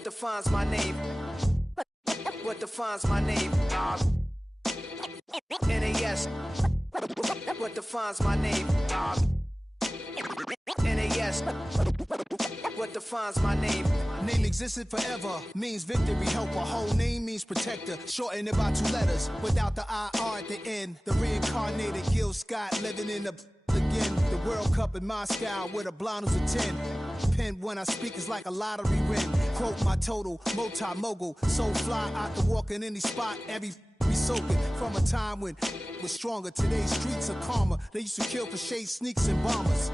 What defines my name? What defines my name? NAS. What defines my name? NAS. What defines my name? Name existed forever, means victory, helper. Whole name means protector, shortened it by 2 letters, without the IR at the end. The reincarnated Gil Scott, living in the again. The World Cup in Moscow, with a blind who's a 10. Pen when I speak is like a lottery win. Quote my total, multi-mogul, so fly out to walk in any spot, every be soaking from a time when was stronger. Today's streets are calmer. They used to kill for shade sneaks and bombers.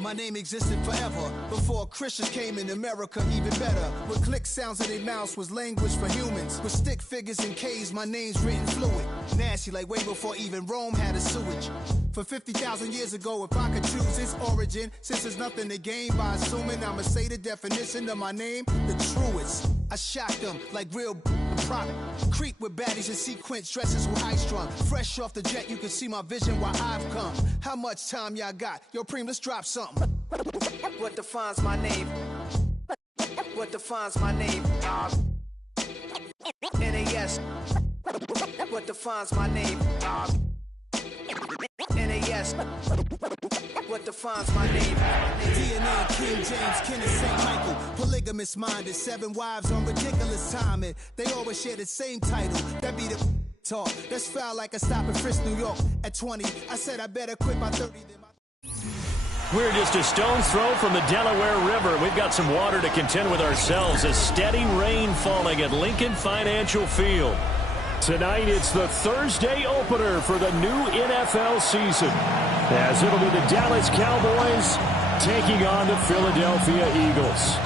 My name existed forever before Christians came in America, even better. With click sounds in their mouths was language for humans. With stick figures and K's, my name's written fluid. Nasty like way before even Rome had a sewage. For 50,000 years ago, if I could choose its origin, since there's nothing to gain by assuming, I'ma say the definition of my name, the truest. I shocked them like real product. Creep with baddies and sequence dresses with high strung. Fresh off the jet, you can see my vision where I've come. How much time y'all got? Yo, Preem, let's drop something. What defines my name? What defines my name? NAS. What defines my name? NAS. What defines my name? DNA, King James, Kenneth St. Michael. Polygamous minded, 7 wives on ridiculous timing. They always share the same title. That be the talk. That's foul like a stop in Frisk, New York. At 20, I said I better quit by 30. We're just a stone's throw from the Delaware River. We've got some water to contend with ourselves. A steady rain falling at Lincoln Financial Field. Tonight, it's the Thursday opener for the new NFL season, as it'll be the Dallas Cowboys taking on the Philadelphia Eagles.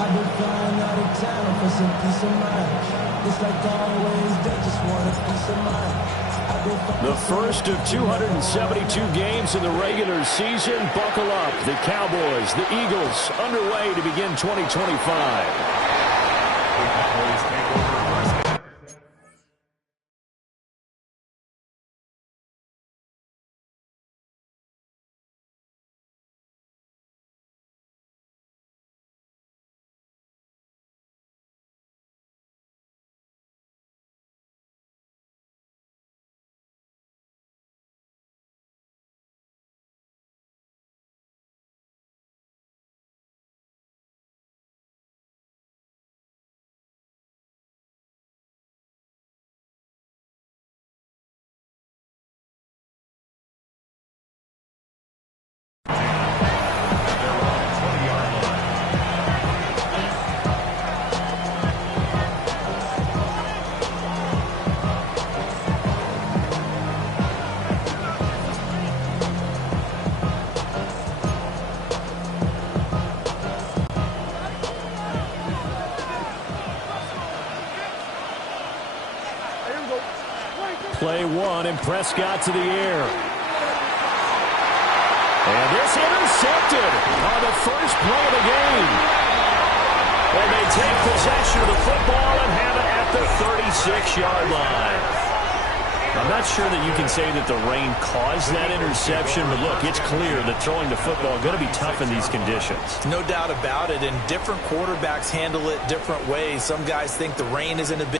I've been flying out of town for some peace of mind. It's like always, they just want a piece of mind. The first of 272 games in the regular season. Buckle up. The Cowboys, the Eagles, underway to begin 2025. Play one, and Prescott to the air. And this intercepted on the first play of the game. And they take possession of the football and have it at the 36-yard line. I'm not sure that you can say that the rain caused that interception, but look, it's clear that throwing the football is going to be tough in these conditions. No doubt about it, and different quarterbacks handle it different ways. Some guys think the rain isn't a big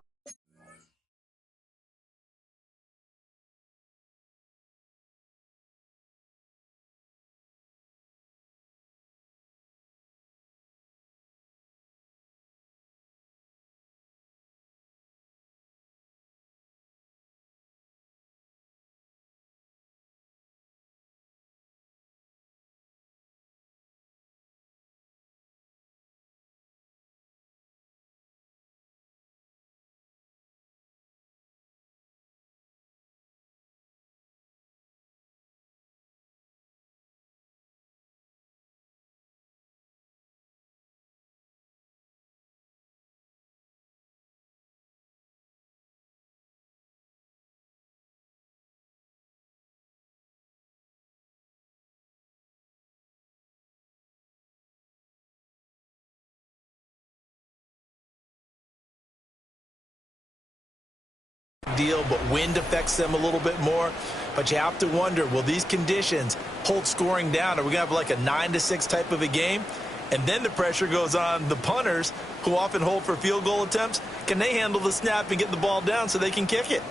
deal, but wind affects them a little bit more. But you have to wonder, will these conditions hold scoring down? Are we going to have like a 9-6 type of a game? And then the pressure goes on the punters, who often hold for field goal attempts. Can they handle the snap and get the ball down so they can kick it?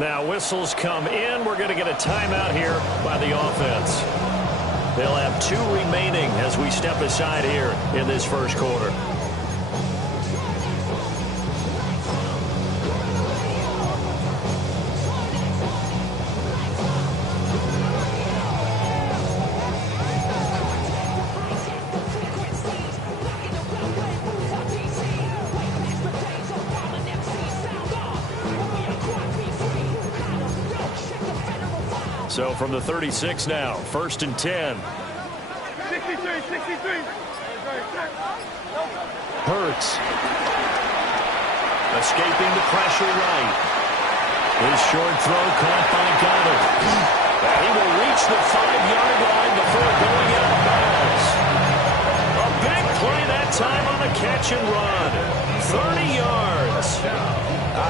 Now whistles come in. We're going to get a timeout here by the offense. They'll have 2 remaining as we step aside here in this first quarter. So from the 36 now, 1st and 10. 63. Hurts. Escaping the pressure right. His short throw caught by Goddard. And he will reach the 5-yard line before going out of bounds. A big play that time on the catch and run. 30 yards.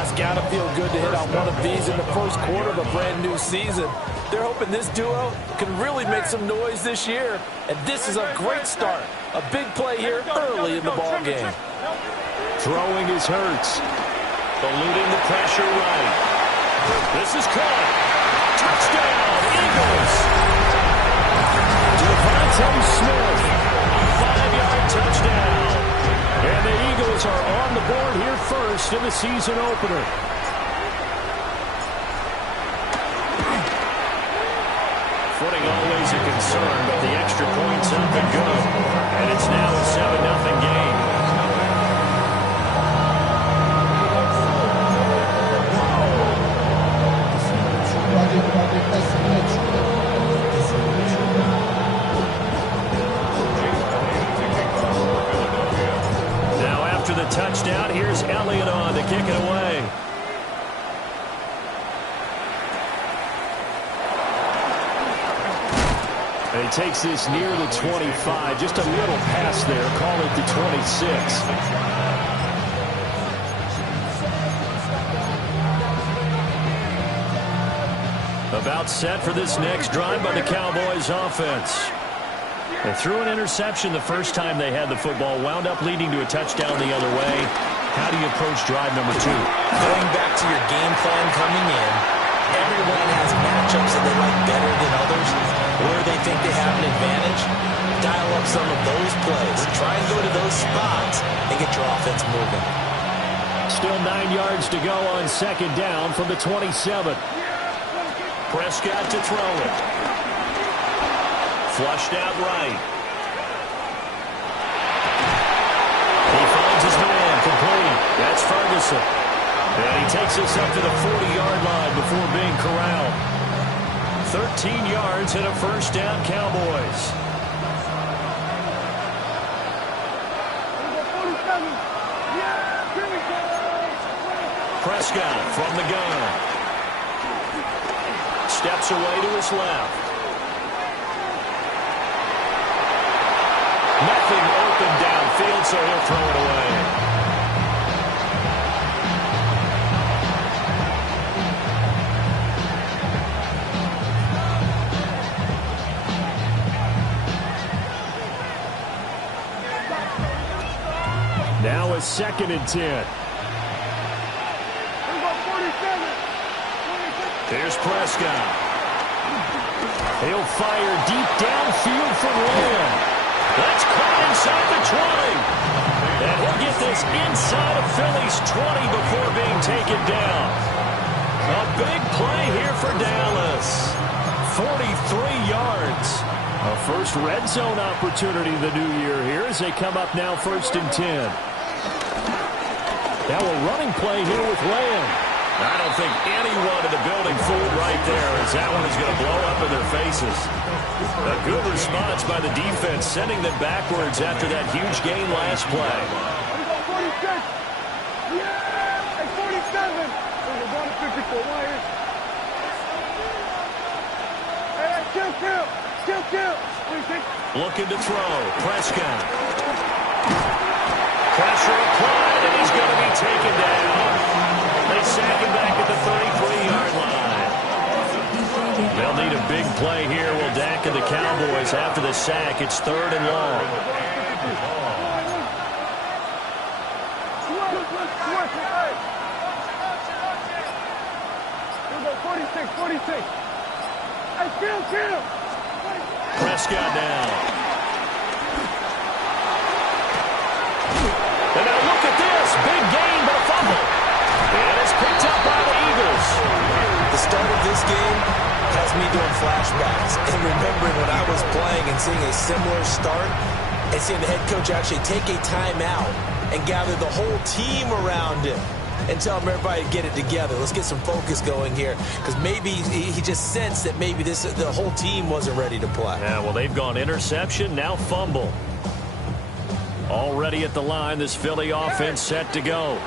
It's got to feel good to hit on one of these in the first quarter of a brand new season. They're hoping this duo can really make some noise this year. And this is a great start. A big play here early in the ball game. Throwing is Hurts. Eluding the pressure right. This is caught. Touchdown, Eagles. Devontae Smith. A 5-yard touchdown. And the Eagles are on the board here first in the season opener. Footing always a concern, but the extra point's up and good. And it's now a 7-0 game. Now after the touchdown, here's Elliott on to kick it away. And he takes this near the 25. Just a little pass there. Call it the 26. About set for this next drive by the Cowboys offense. They threw an interception the first time they had the football. Wound up leading to a touchdown the other way. How do you approach drive number 2? Going back to your game plan coming in, everyone has matchups that they like better than others, where they think they have an advantage. Dial up some of those plays. Try and go to those spots and get your offense moving. Still 9 yards to go on 2nd down from the 27. Prescott to throw it. Flushed out right. He finds his man complete. That's Ferguson. And he takes us up to the 40-yard line before being corralled. 13 yards and a first down, Cowboys. Prescott from the gun. Steps away to his left. Nothing open downfield, so he'll throw it away. Now a 2nd and 10. Here's Prescott. He'll fire deep downfield from Lamb. That's caught inside the 20. And he'll get this inside of Philly's 20 before being taken down. A big play here for Dallas. 43 yards. A first red zone opportunity the new year here as they come up now 1st and 10. Now a running play here with Lamb. I don't think anyone in the building fooled right there, as that one is going to blow up in their faces. A good response by the defense, sending them backwards after that huge gain last play. 46. Yeah, 47. There's a 54 wires. Looking to throw. Prescott. Pressure applied, and he's going to be taken down. They sack him back at the 33-yard line. They'll need a big play here. Will Dak and the Cowboys after the sack. It's 3rd and long. 46. Hey, kill. Prescott down. And now look at this. Big gain, but a fumble. And it's picked up by the Eagles. The start of this game has me doing flashbacks and remembering when I was playing and seeing a similar start and seeing the head coach actually take a timeout and gather the whole team around him and tell everybody to get it together. Let's get some focus going here, because maybe he just sensed that maybe the whole team wasn't ready to play. Yeah, well, they've gone interception, now fumble. Already at the line, this Philly offense set to go.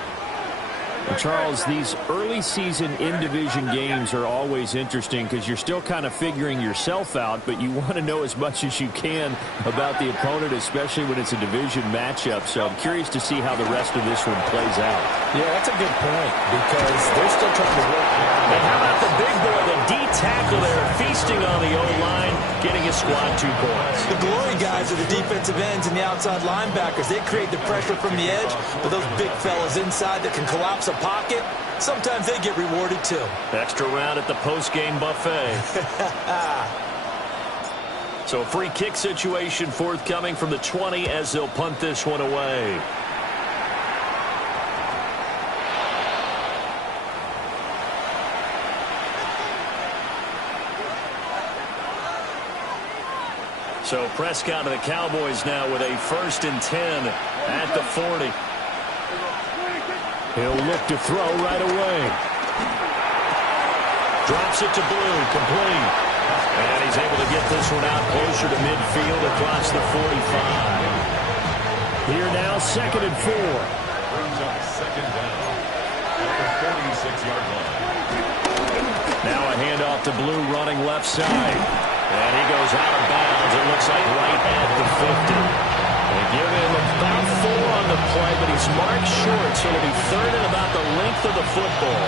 Charles, these early season in-division games are always interesting because you're still kind of figuring yourself out, but you want to know as much as you can about the opponent, especially when it's a division matchup. So I'm curious to see how the rest of this one plays out. Yeah, that's a good point, because they're still trying to work. And how about the big boy, the D tackle there, feasting on the O-line, getting his squad 2 points. The glory guys are the defensive ends and the outside linebackers. They create the pressure from the edge, but those big fellas inside that can collapse a pocket, sometimes they get rewarded too. Extra round at the post-game buffet. So a free kick situation forthcoming from the 20 as they'll punt this one away. So Prescott to the Cowboys now with a 1st and 10 at the 40. He'll look to throw right away. Drops it to Blue, complete. And he's able to get this one out closer to midfield across the 45. Here now, 2nd and 4. Brings up 2nd down at the 46-yard line. Now a handoff to Blue running left side. And he goes out of bounds. It looks like right at the 50. They give him about 4 on the play, but he's marked short, so it'll be 3rd and about the length of the football.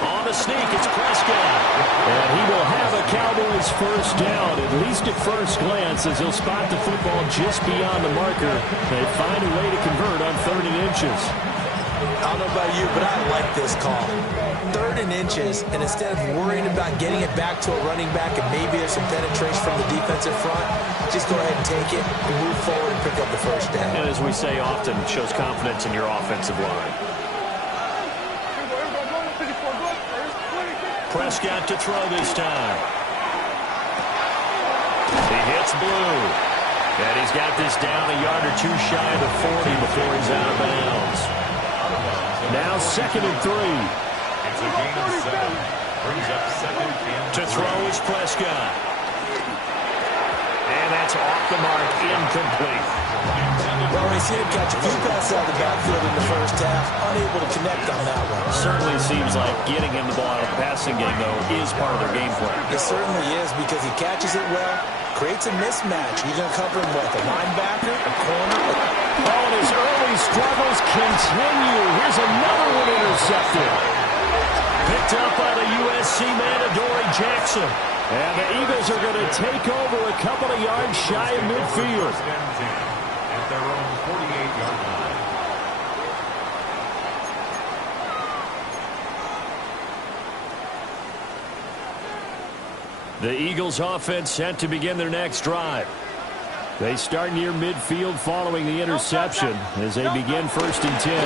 On the sneak, it's Prescott. And he will have a Cowboys 1st down, at least at first glance, as he'll spot the football just beyond the marker. They find a way to convert on 3rd and inches. I don't know about you, but I like this call. 3rd and inches, and instead of worrying about getting it back to a running back and maybe there's some penetration from the defensive front, just go ahead and take it and move forward and pick up the 1st down. And as we say often, it shows confidence in your offensive line. Prescott to throw this time. He hits Blue. And he's got this down a yard or 2 shy of the 40 before he's out of bounds. Now 2nd and 3. It's a gain of 7. Brings up 2nd and 3. To throw is Prescott. And that's off the mark, incomplete. Well, we see him catch a few passes out of the backfield in the 1st half, unable to connect on that one. Certainly seems like getting him the ball out of the passing game, though, is part of their game plan. It certainly is, because he catches it well, creates a mismatch. He's going to cover him with a linebacker, a corner. Oh, and his early struggles continue. Here's another one intercepted. Picked up by the USC man, Adoree Jackson. And the Eagles are going to take over a couple of yards shy of midfield. At their own 48-yard line. The Eagles offense set to begin their next drive. They start near midfield following the interception as they begin 1st and 10. And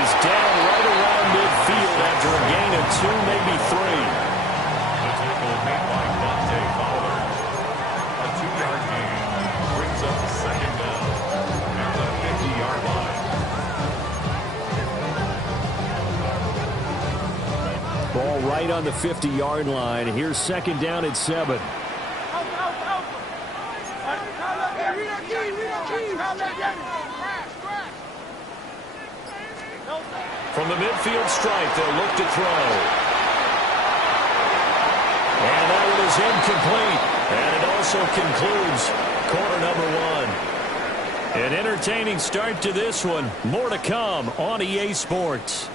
he's down right around midfield after a gain of 2, maybe 3. The tackle made by Monte Fowler. A 2-yard gain brings up 2nd down at the 50-yard line. Ball right on the 50-yard line. Here's 2nd down at 7. From the midfield stripe, they'll look to throw. is incomplete. And it also concludes quarter number one. An entertaining start to this one. More to come on EA Sports.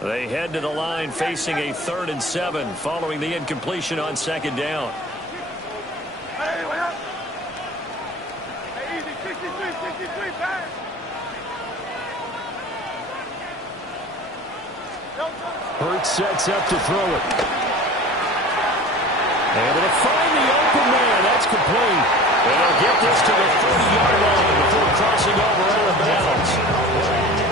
They head to the line facing a 3rd and 7 following the incompletion on 2nd down. Hey, easy, 63, pass. Hurts sets up to throw it. And it'll find the open man. That's complete. And they'll get this to the 30-yard line before crossing over out of bounds.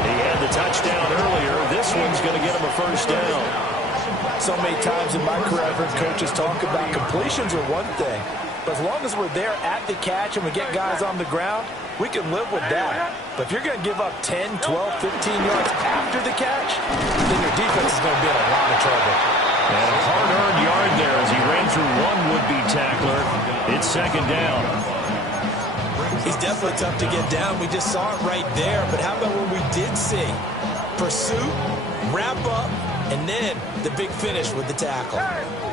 He had the touchdown earlier. This one's going to get him a 1st down. So many times in my career, I've heard coaches talk about completions are one thing. But as long as we're there at the catch and we get guys on the ground, we can live with that. But if you're going to give up 10, 12, 15 yards after the catch, then your defense is going to be in a lot of trouble. And a hard-earned yard there as he ran through one would-be tackler. It's 2nd down. He's definitely tough to get down. We just saw it right there. But how about what we did see? Pursuit, wrap up, and then the big finish with the tackle.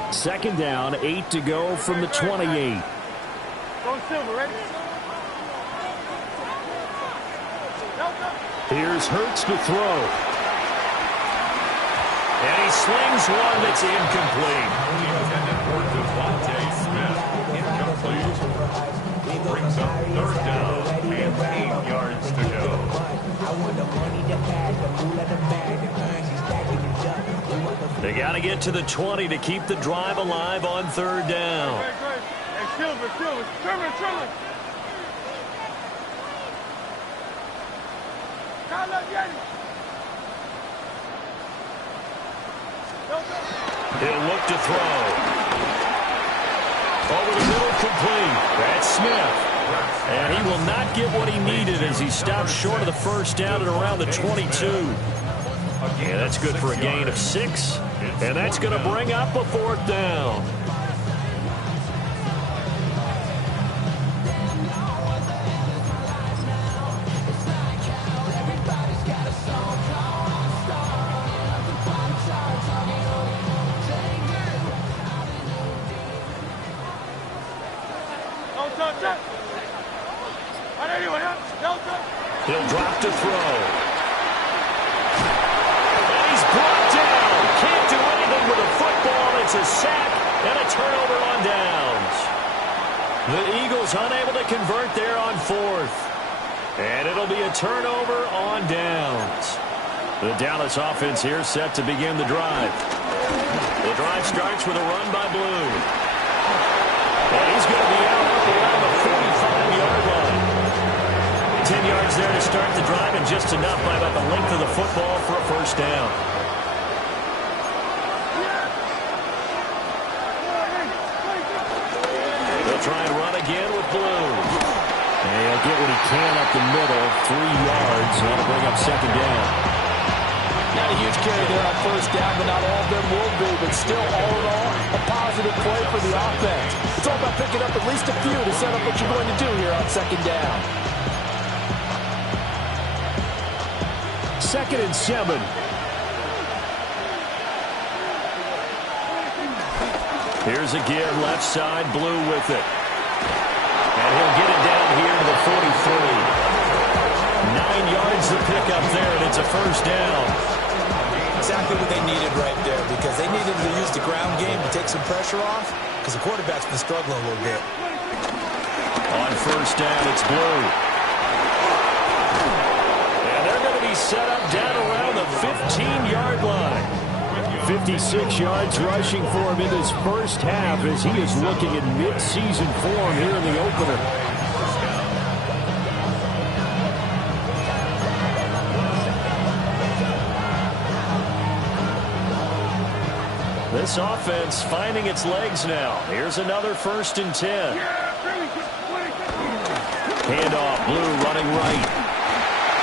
2nd down, 8 to go from the 28. Go Silver, ready? Here's Hurts to throw. And he slings one that's incomplete. Intended for Devontae Smith. Incomplete. Brings up 3rd down and 8 yards to go. They got to get to the 20 to keep the drive alive on 3rd down. Hey, Silver, Trevor. He'll look to throw. Over the middle, complete. That's Smith. And he will not get what he needed as he stopped short of the 1st down at around the 22. Yeah, that's good for a gain of 6. And that's going to bring up a 4th down. He'll drop to throw. And he's brought down. Can't do anything with a football. It's a sack and a turnover on downs. The Eagles unable to convert there on 4th. And it'll be a turnover on downs. The Dallas offense here set to begin the drive. The drive starts with a run by Blue. And he's going to be out around the 45-yard line. 10 yards there to start the drive, and just enough by about the length of the football for a 1st down. They'll try and run again with Blue. And he'll get what he can up the middle, 3 yards. That'll bring up 2nd down. Not a huge carry there on 1st down, but not all of them will be. But still, all in all, a positive play for the offense. It's all about picking up at least a few to set up what you're going to do here on 2nd down. 2nd and 7. Here's a give left side, Blue with it. And he'll get it down here to the 43. 9 yards to pick up there, and it's a 1st down. Exactly what they needed right there, because they needed to use the ground game to take some pressure off, because the quarterback's been struggling a little bit. On 1st down, it's Blue. And they're going to be set up down around the 15-yard line. 56 yards rushing for him in his 1st half as he is looking in mid-season form here in the opener. This offense finding its legs now. Here's another 1st and 10. Handoff, Blue running right.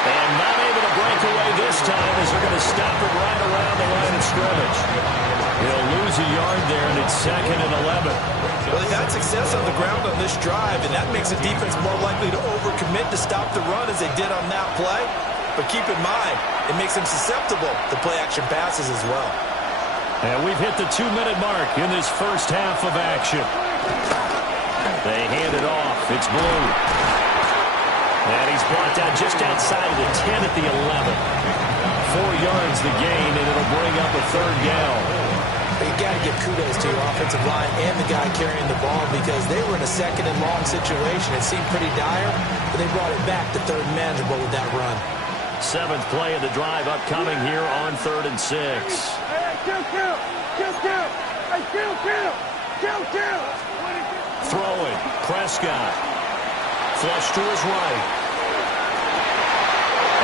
And not able to break away this time as they're going to stop it right around the line of scrimmage. He'll lose lose a yard there, and it's 2nd and 11. Well, they've had success on the ground on this drive, and that makes the defense more likely to overcommit to stop the run as they did on that play. But keep in mind, it makes them susceptible to play-action passes as well. And we've hit the 2-minute mark in this first half of action. They hand it off. It's Blue. And he's brought down just outside of the 10 at the 11. 4 yards the gain, and it'll bring up a 3rd down. You got to give kudos to your offensive line and the guy carrying the ball because they were in a 2nd and long situation. It seemed pretty dire, but they brought it back to 3rd and manageable with that run. 7th play of the drive upcoming here on 3rd and 6. Hey, kill. Hey, kill. Throwing. Prescott. Flush to his right.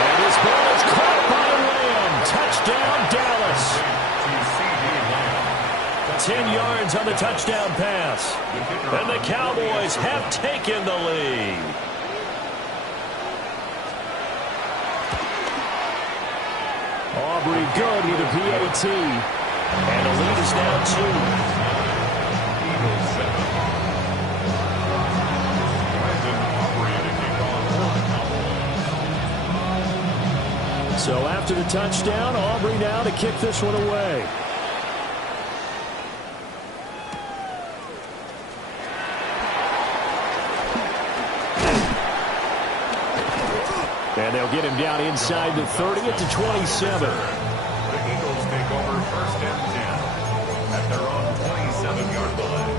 And his ball is caught by Lamb. Touchdown, Dallas. 10 yards on the touchdown pass. And the Cowboys have taken the lead. Aubrey good with a PAT. And the lead is now 2. So after the touchdown, Aubrey now to kick this one away. And they'll get him down inside the 30 at the 27. The Eagles take over 1st and 10 at their own 27-yard line.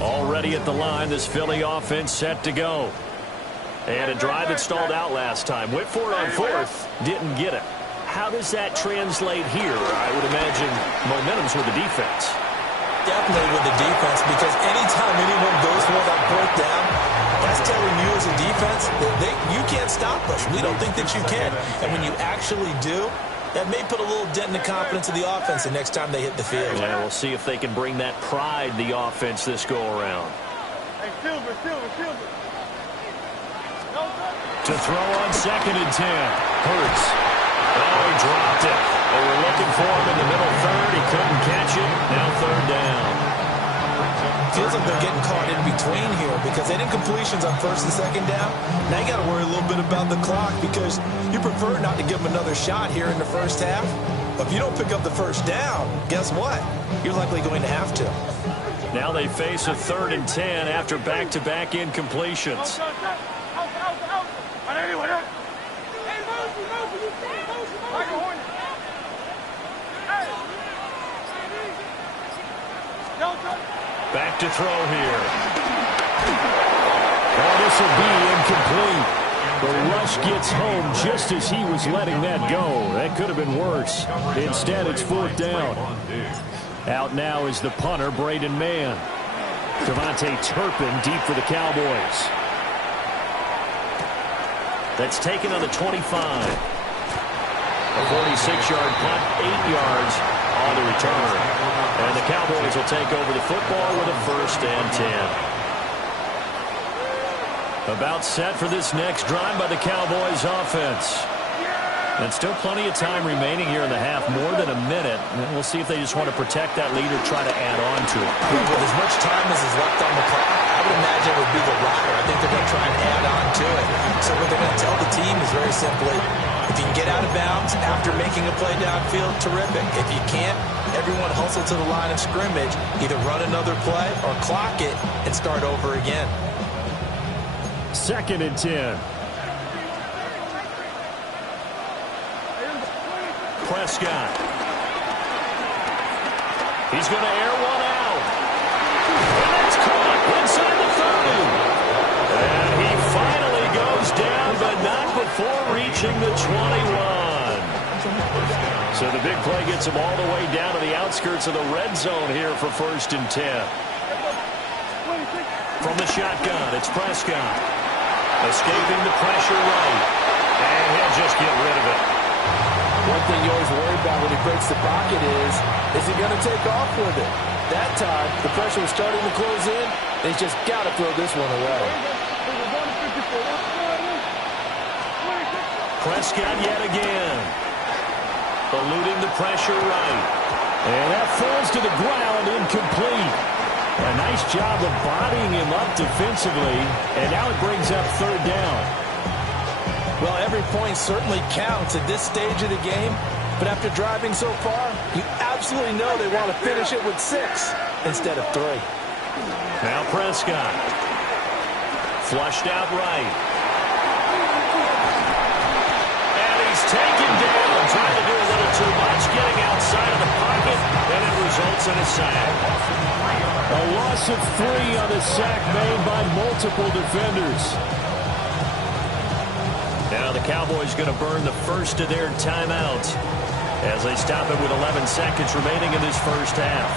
Already at the line, this Philly offense set to go. And a drive that stalled out last time. Went for it on 4th, didn't get it. How does that translate here? I would imagine momentum's with the defense. Definitely with the defense, because anytime anyone goes for that 4th down, that's telling you as a defense that you can't stop us. We don't think that you can. And when you actually do, that may put a little dent in the confidence of the offense the next time they hit the field. Yeah, we'll see if they can bring that pride, the offense, this go-around. Hey, Silver. To throw on 2nd and 10. Hurts. Oh, he dropped it. They were looking for him in the middle 3rd. He couldn't catch it. Now 3rd down. Feels like they're getting caught in between here because they didn't completions on 1st and 2nd down. Now you got to worry a little bit about the clock because you prefer not to give them another shot here in the first half. But if you don't pick up the 1st down, guess what? You're likely going to have to. Now they face a 3rd and 10 after back-to-back incompletions. Back to throw here. Oh, this will be incomplete. The rush gets home just as he was letting that go. That could have been worse. Instead, it's 4th down. Out now is the punter, Braden Mann. Devontae Turpin deep for the Cowboys. That's taken on the 25. A 46-yard punt, 8 yards on the return. And the Cowboys will take over the football with a 1st and 10. About set for this next drive by the Cowboys offense. And still plenty of time remaining here in the half, more than a minute. And we'll see if they just want to protect that lead or try to add on to it. With as much time as is left on the clock, I would imagine it would be the latter. I think they're going to try and add on to it. So what they're going to tell the team is very simply, if you can get out of bounds after making a play downfield, terrific. If you can't, everyone hustle to the line of scrimmage, either run another play or clock it and start over again. 2nd and 10. Prescott. He's going to air one out. And it's caught inside the 30. And he finally goes down, but not before reaching the 21. So the big play gets him all the way down to the outskirts of the red zone here for 1st and 10. From the shotgun, it's Prescott. Escaping the pressure right. And he'll just get rid of it. One thing you always worry about when he breaks the pocket is he going to take off with it? That time, the pressure was starting to close in, and he's just got to throw this one away. Prescott yet again. Eluding the pressure right. And that falls to the ground, incomplete. A nice job of bodying him up defensively, and now it brings up third down. Well, every point certainly counts at this stage of the game, but after driving so far, you absolutely know they want to finish it with 6 instead of 3. Now Prescott. Flushed out right. And he's taken down, trying to do a little too much, getting outside of the pocket, and it results in a sack. A loss of 3 on the sack made by multiple defenders. Now the Cowboys going to burn the first of their timeouts as they stop it with 11 seconds remaining in this first half.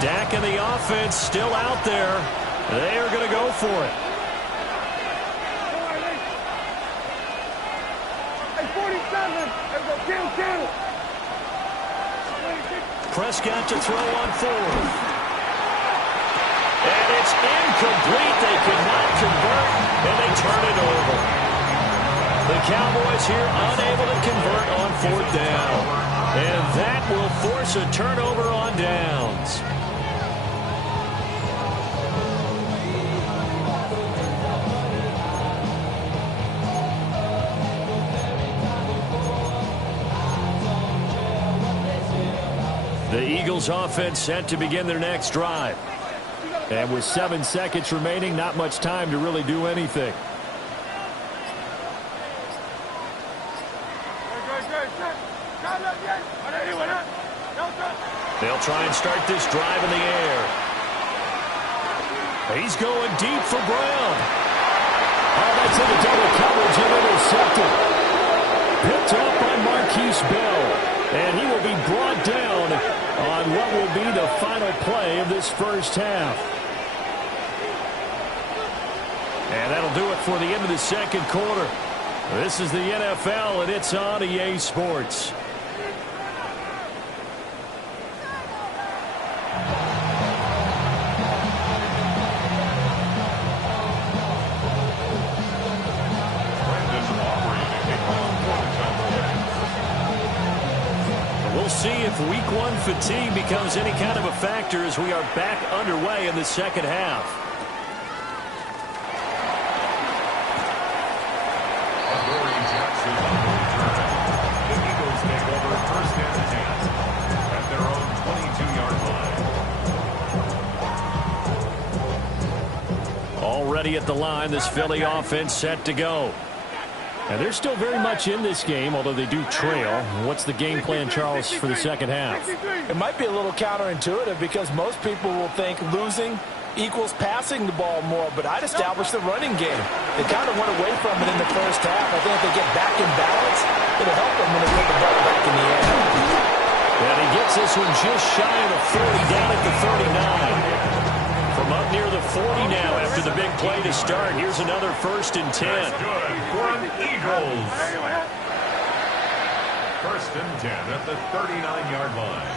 Dak and the offense still out there. They are going to go for it. Prescott to throw on 4th. And it's incomplete. They could not convert, and they turn it over. The Cowboys here unable to convert on 4th down. And that will force a turnover on downs. The Eagles offense set to begin their next drive. And with 7 seconds remaining, not much time to really do anything. They'll try and start this drive in the air. He's going deep for Brown. Oh, that's into double coverage and intercepted. Picked up by Marquise Bell. And he will be brought down on what will be the final play of this first half. And that'll do it for the end of the second quarter. This is the NFL, and it's on EA Sports. We'll see if Week 1 fatigue becomes any kind of a factor as we are back underway in the second half. The Eagles take over 1st and 10 at their own 22-yard line. Already at the line, this Philly offense set to go. And they're still very much in this game, although they do trail. What's the game plan, Charles, for the second half? It might be a little counterintuitive because most people will think losing equals passing the ball more, but I'd establish the running game. They kind of went away from it in the first half. I think if they get back in balance, it'll help them when they put the ball back in the air. And he gets this one just shy of the 40, down at the 39. From up near the 40 now after the big play to start. Here's another 1st and 10. That's good for the Eagles. 1st and 10 at the 39-yard line.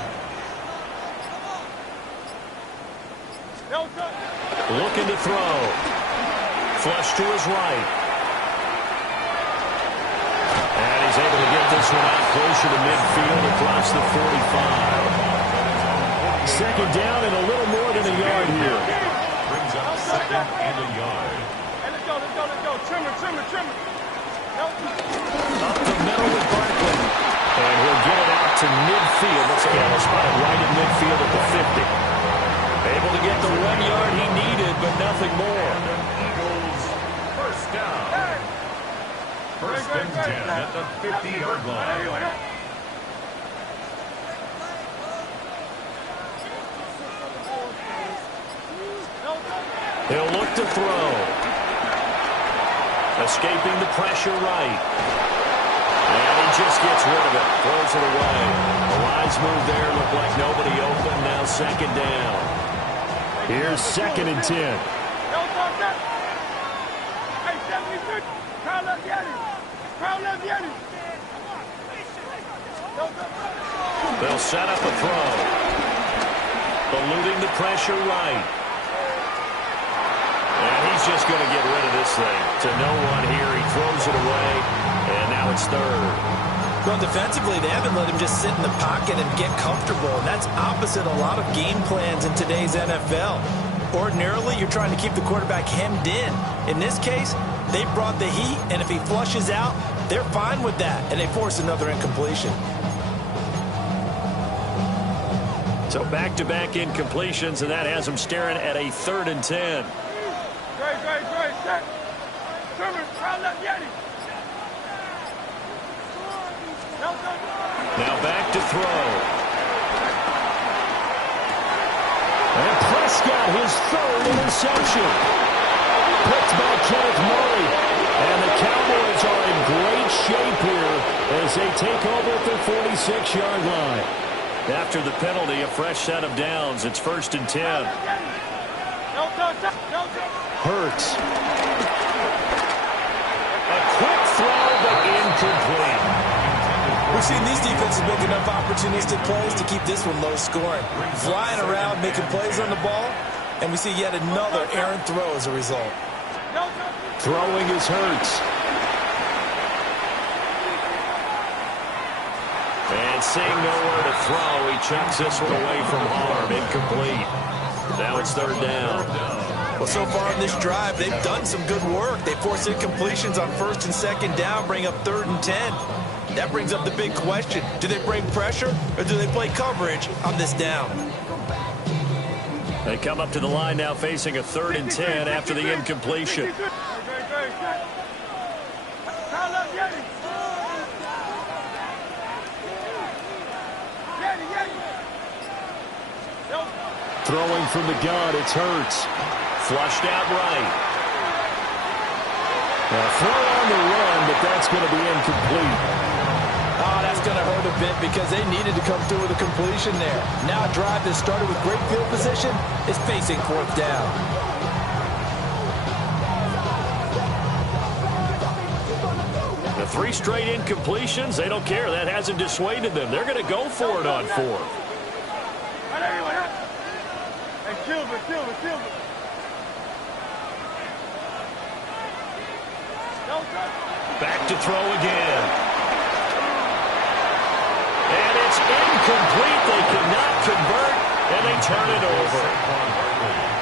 Looking to throw. Flush to his right. And he's able to get this one out closer to midfield across the 45. Second down and a little more than a yard here. Brings up 2nd and a yard. Let's go. Trimmer. Up the middle with Barkley. And he'll get it out to midfield. Let's see how he'll spot it right in midfield at the 50. Able to get the 1 yard he needed, but nothing more. Eagles 1st down. 1st and 10 at the 50-yard line. He'll look to throw. Escaping the pressure right. And he just gets rid of it. Throws it away. The wise move there. Looked like nobody open. Now 2nd down. Here's 2nd and 10. They'll set up a throw. Eluding the pressure right. And he's He's just going to get rid of this thing. To no one here. He throws it away, and now it's third. Well, defensively, they haven't let him just sit in the pocket and get comfortable, and that's opposite a lot of game plans in today's NFL. Ordinarily, you're trying to keep the quarterback hemmed in. In this case, they brought the heat, and if he flushes out, they're fine with that, and they force another incompletion. So back-to-back incompletions, and that has them staring at a 3rd and 10. Great, set. Trimmer, round up, Yeti. Now back to throw. And Prescott, his 3rd interception. Picked by Kenneth Murray. And the Cowboys are in great shape here as they take over at their 46-yard line. After the penalty, a fresh set of downs. It's 1st and 10. Hurts. A quick throw, but incomplete. We've seen these defenses make enough opportunistic plays to keep this one low scoring. Flying around, making plays on the ball, and we see yet another errant throw as a result. Throwing is Hurts. And seeing nowhere to throw, he chucks this one away from harm. Incomplete. Now it's 3rd down. Well, so far in this drive, they've done some good work. They force incompletions on 1st and 2nd down, bring up 3rd and 10. That brings up the big question. Do they bring pressure or do they play coverage on this down? They come up to the line now facing a 3rd and 10 after the incompletion. Throwing from the gun, it's Hurts. Flushed out right. Now throw on the run, but that's going to be incomplete. Oh, that's going to hurt a bit because they needed to come through with a completion there. Now a drive that started with great field position is facing 4th down. The 3 straight incompletions, they don't care. That hasn't dissuaded them. They're going to go for it on 4th. Back to throw again. And it's incomplete. They cannot convert, and they turn it over.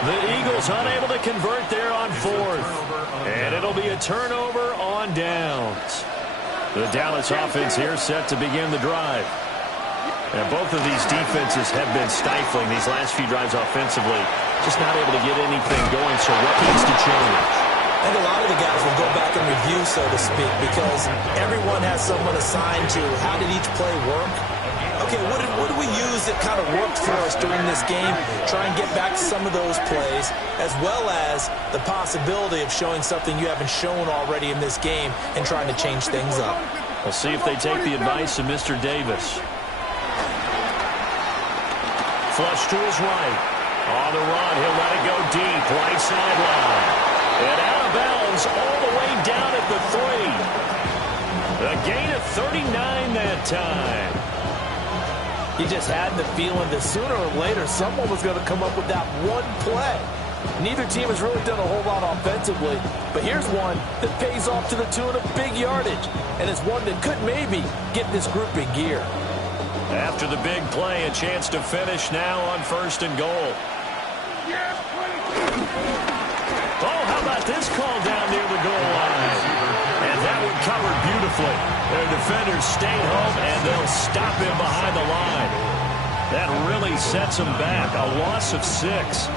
The Eagles unable to convert there on 4th. And it'll be a turnover on downs. The Dallas offense here set to begin the drive. And both of these defenses have been stifling these last few drives offensively. Just not able to get anything going, so what needs to change? I think a lot of the guys will go back and review, so to speak, because everyone has someone assigned to how did each play work. Okay, what did we use that kind of worked for us during this game? Try and get back to some of those plays, as well as the possibility of showing something you haven't shown already in this game and trying to change things up. We'll see if they take the advice of Mr. Davis. Flush to his right. On the run, he'll let it go deep, right sideline. And out of bounds all the way down at the 3. A gain of 39 that time. He just had the feeling that sooner or later someone was going to come up with that one play. Neither team has really done a whole lot offensively, but here's one that pays off to the tune of big yardage, and it's one that could maybe get this group in gear. After the big play, a chance to finish now on 1st and goal. Oh, how about this call down near the goal line? And that one covered beautifully. Their defenders stayed home, and they'll stop him behind the line. That really sets him back. A loss of 6.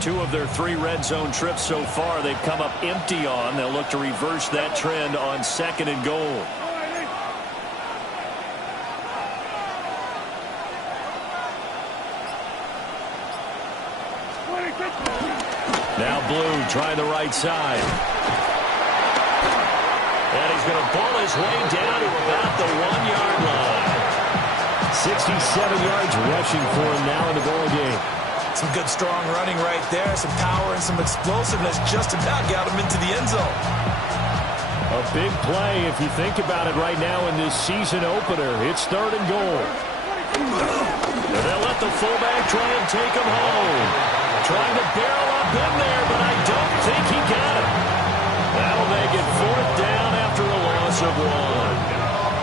Two of their 3 red zone trips so far they've come up empty on. They'll look to reverse that trend on 2nd and goal. blue, trying the right side. And he's going to ball his way down to about the 1-yard line. 67 yards rushing for him now in the ball game. Some good, strong running right there. Some power and some explosiveness just about got him into the end zone. A big play if you think about it right now in this season opener. It's 3rd and goal. And they'll let the fullback try and take him home. Trying to barrel up in there, but I don't think he got it. That'll make it 4th down after a loss of 1.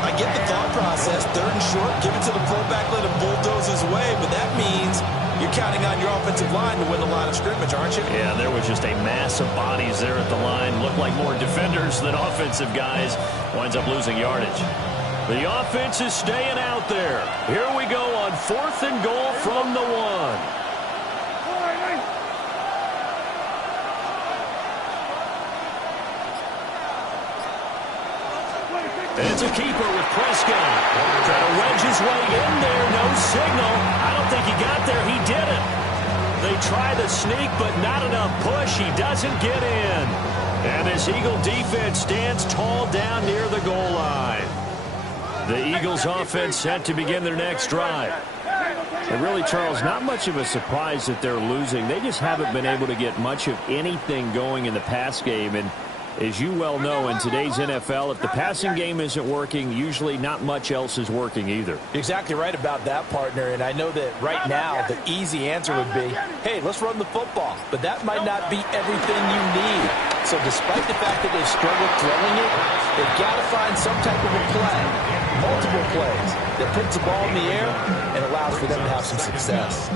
I get the thought process. 3rd and short, give it to the fullback, let him bulldoze his way, but that means you're counting on your offensive line to win the line of scrimmage, aren't you? Yeah, there was just a mass of bodies there at the line. Looked like more defenders than offensive guys. Winds up losing yardage. The offense is staying out there. Here we go on 4th and goal from the 1. It's a keeper with Prescott. Trying to wedge his way in there. No signal. I don't think he got there. He didn't. They try the sneak, but not enough push. He doesn't get in. And this Eagle defense stands tall down near the goal line. The Eagles offense set to begin their next drive. And really, Charles, not much of a surprise that they're losing. They just haven't been able to get much of anything going in the pass game. And as you well know, in today's NFL, if the passing game isn't working, usually not much else is working either. You're exactly right about that, partner. And I know that right now the easy answer would be, hey, let's run the football. But that might not be everything you need. So despite the fact that they've struggled throwing it, they've got to find some type of a play, multiple plays, that puts the ball in the air and allows for them to have some success.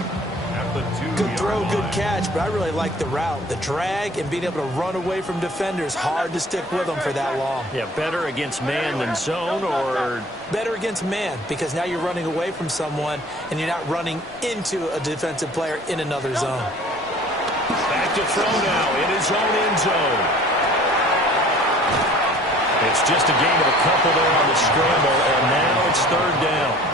Good throw, good catch, but I really like the route. The drag and being able to run away from defenders, hard to stick with them for that long. Yeah, better against man than zone, or better against man, because now you're running away from someone and you're not running into a defensive player in another zone. Back to throw now in his own end zone. It's just a game of a couple there on the scramble, and now it's 3rd down.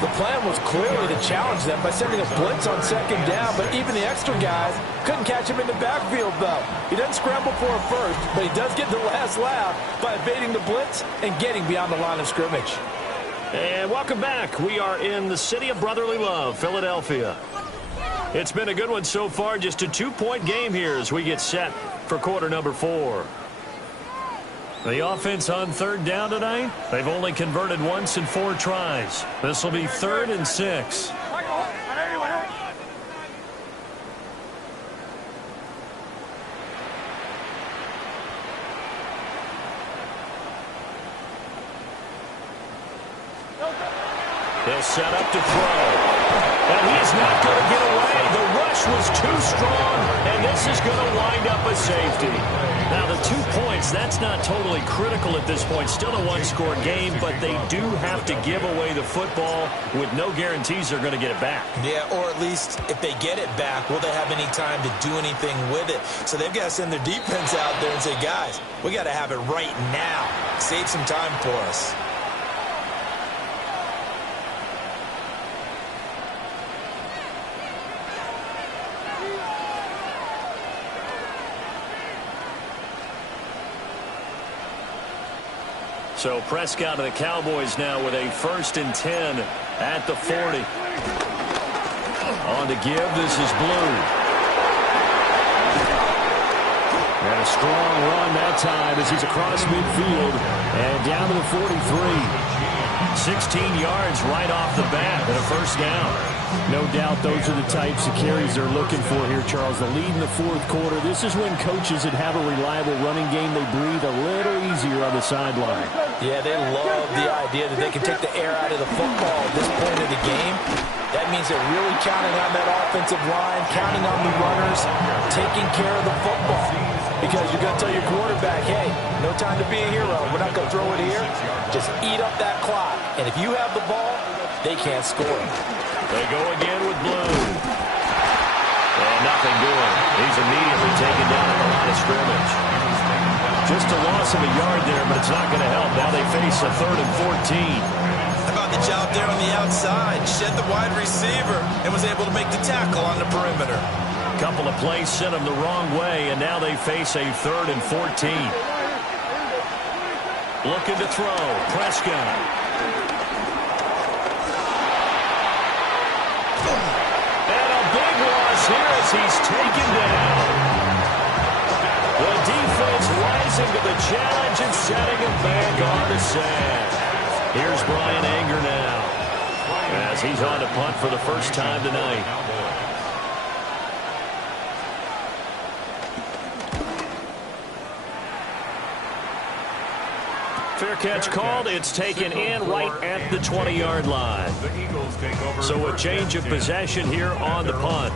The plan was clearly to challenge them by sending a blitz on 2nd down, but even the extra guys couldn't catch him in the backfield, though. He doesn't scramble for it first, but he does get the last laugh by evading the blitz and getting beyond the line of scrimmage. And welcome back. We are in the city of brotherly love, Philadelphia. It's been a good one so far. Just a 2-point game here as we get set for quarter number 4. The offense on 3rd down tonight, they've only converted once in 4 tries. This will be 3rd and 6. They'll set up to throw. And he's not going to get away. The rush was too strong, and this is going to wind up a safety. Now, the 2 points, that's not totally critical at this point. Still a one-score game, but they do have to give away the football with no guarantees they're going to get it back. Yeah, or at least if they get it back, will they have any time to do anything with it? So they've got to send their defense out there and say, guys, we got to have it right now. Save some time for us. So Prescott of the Cowboys now with a 1st and 10 at the 40. On to give. This is Blue. And a strong run that time as he's across midfield and down to the 43. 16 yards right off the bat and a 1st down. No doubt those are the types of carries they're looking for here, Charles. The lead in the 4th quarter. This is when coaches that have a reliable running game, they breathe a little easier on the sideline. Yeah, they love the idea that they can take the air out of the football at this point of the game. That means they're really counting on that offensive line, counting on the runners, taking care of the football. Because you're going to tell your quarterback, hey, no time to be a hero. We're not going to throw it here. Just eat up that clock. And if you have the ball, they can't score. They go again with Blue. And nothing doing. He's immediately taken down at the line of scrimmage. Just a loss of a yard there, but it's not going to help. Now they face a 3rd and 14. How about the job there on the outside? Shed the wide receiver and was able to make the tackle on the perimeter. couple of plays sent them the wrong way, and now they face a 3rd and 14. Looking to throw. Prescott. And a big loss here as he's taken down. The defense rising to the challenge and setting him back on the sand. Here's Brian Anger now as he's on to punt for the first time tonight. Fair catch called. It's taken in right at the 20-yard line. So a change of possession here on the punt.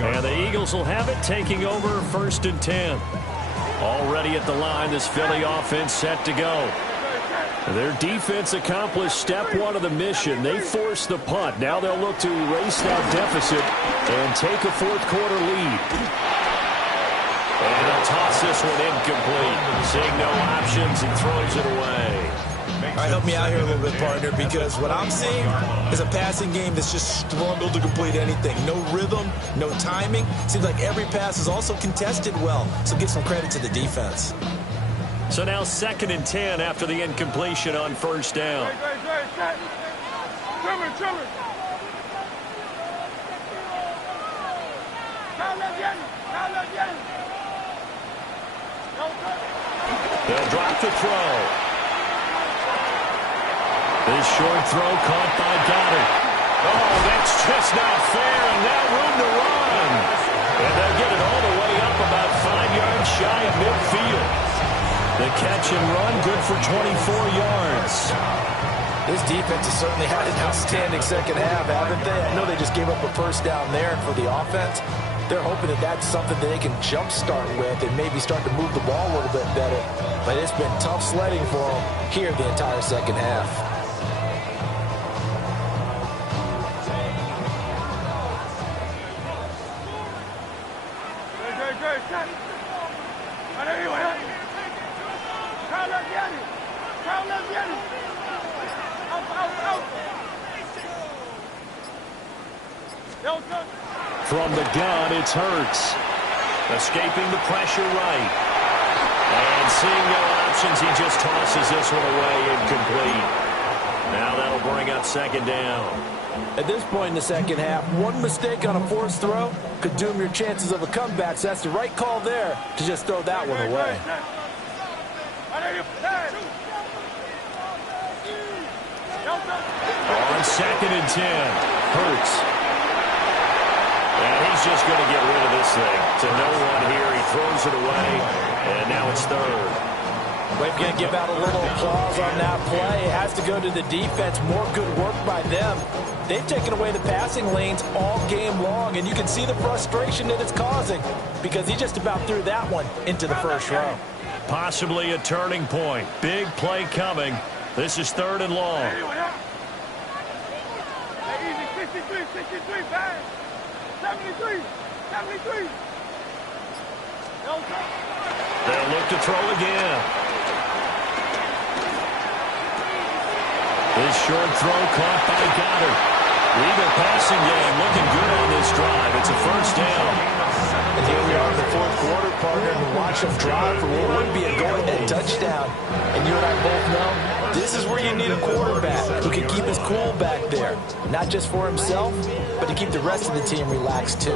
And the Eagles will have it, taking over 1st and 10. Already at the line, this Philly offense set to go. Their defense accomplished step 1 of the mission. They forced the punt. Now they'll look to erase that deficit and take a 4th quarter lead. And they'll toss this one incomplete. Seeing no options, he throws it away. All right, help me out here a little bit, partner, because what I'm seeing is a passing game that's just struggled to complete anything. No rhythm, no timing. Seems like every pass is also contested well. So give some credit to the defense. So now 2nd and 10 after the incompletion on 1st down. They'll drop the throw. This short throw caught by Goddard. Oh, that's just not fair, and now room to run. And they'll get it all the way up about 5 yards shy of midfield. The catch and run, good for 24 yards. This defense has certainly had an outstanding second half, haven't they? I know they just gave up a 1st down there, and for the offense, they're hoping that that's something that they can jumpstart with and maybe start to move the ball a little bit better. But it's been tough sledding for them here the entire second half. From the gun, it's Hurts. Escaping the pressure right. And seeing no options, he just tosses this one away incomplete. Now that'll bring up 2nd down. At this point in the second half, one mistake on a forced throw could doom your chances of a comeback. So that's the right call there to just throw that one away. On 2nd and 10, Hurts. And he's just going to get rid of this thing. To no one here. He throws it away, and now it's 3rd. We're going to give out a little applause on that play. It has to go to the defense. More good work by them. They've taken away the passing lanes all game long, and you can see the frustration that it's causing because he just about threw that one into the 1st row. Possibly a turning point. Big play coming. This is 3rd and long. Easy, 63, bang. 73. They'll look to throw again. This short throw caught by Goddard. Eagle passing game looking good on this drive. It's a 1st down. And here we are in the 4th quarter, partner, and watch them drive for what would be a go-ahead touchdown. And you and I both know this is where you need a quarterback who can keep his cool back there. Not just for himself, but to keep the rest of the team relaxed too.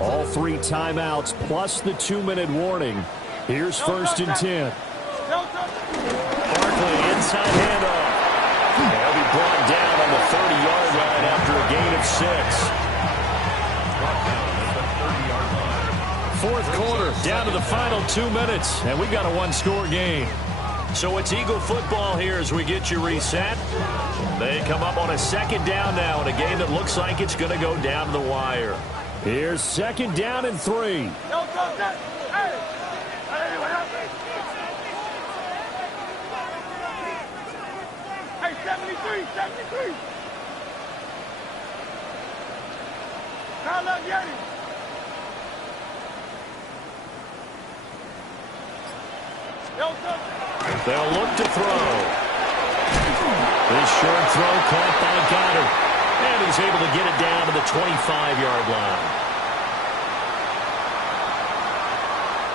All 3 timeouts plus the 2-minute warning. Here's 1st and 10. Barkley inside handoff. They'll be brought down on the 30-yard line after a gain of 6. 4th quarter, down to the final 2 minutes, and we've got a 1-score game. So it's Eagle football here as we get you reset. They come up on a 2nd down now in a game that looks like it's going to go down to the wire. Here's 2nd down and 3. Hey, 73. Kyle up, Yeti. They'll look to throw. This short throw caught by Goddard. And he's able to get it down to the 25-yard line.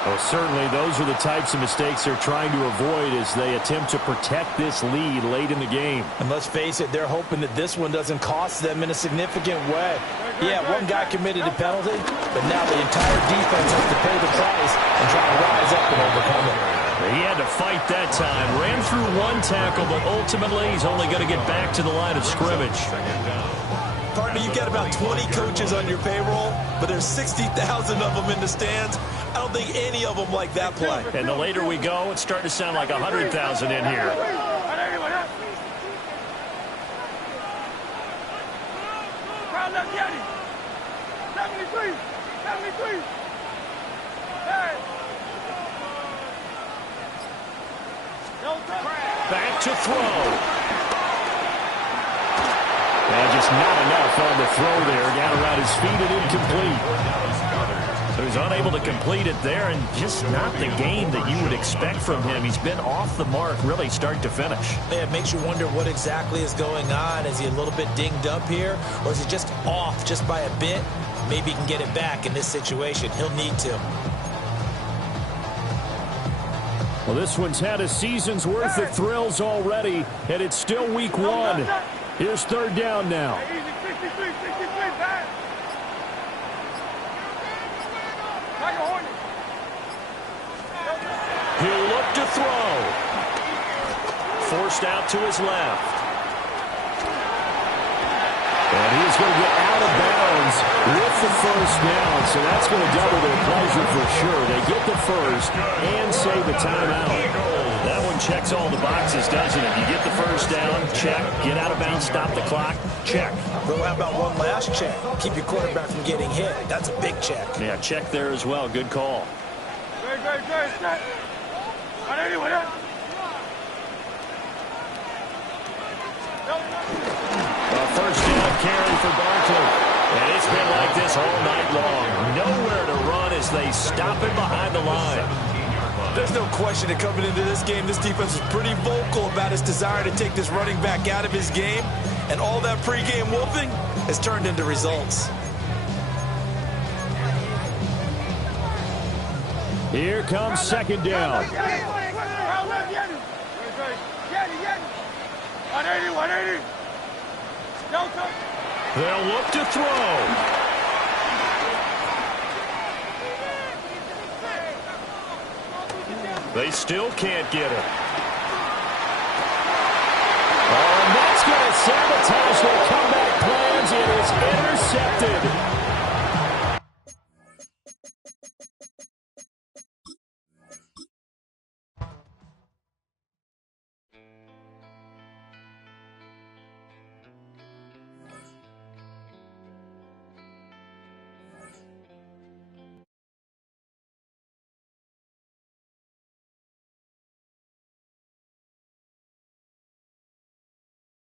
Well, certainly those are the types of mistakes they're trying to avoid as they attempt to protect this lead late in the game. And let's face it, they're hoping that this one doesn't cost them in a significant way. Yeah, one guy committed a penalty, but now the entire defense has to pay the price and try to rise up and overcome it. He had to fight that time. Ran through one tackle, but ultimately he's only going to get back to the line of scrimmage. Partner, you've got about 20 coaches on your payroll, but there's 60,000 of them in the stands. I don't think any of them like that play. And the later we go, it's starting to sound like 100,000 in here. Crowd left Yeti. 73. 73. Hey. Back to throw. And just not enough on the throw there. Down around his feet and incomplete. So he's unable to complete it there, and just not the game that you would expect from him. He's been off the mark really start to finish. Yeah, it makes you wonder what exactly is going on. Is he a little bit dinged up here, or is he just off just by a bit? Maybe he can get it back in this situation. He'll need to. Well, this one's had a season's worth of thrills already, and it's still week one. Here's third down now. He'll look to throw. Forced out to his left. And he's going to get out of bounds with the first down, so that's going to double their pleasure for sure. They get the first and save a timeout. That one checks all the boxes, doesn't it? You get the first down, check. Get out of bounds, stop the clock, check. Well, how about one last check? Keep your quarterback from getting hit. That's a big check. Yeah, check there as well. Good call. Great, check. First down carry for Barkley. And it's been like this all night long. Nowhere to run as they stop him behind the line. There's no question that coming into this game, this defense is pretty vocal about its desire to take this running back out of his game. And all that pregame whooping has turned into results. Here comes second down. 180. They'll look to throw. They still can't get it. Oh, and that's going to sabotage their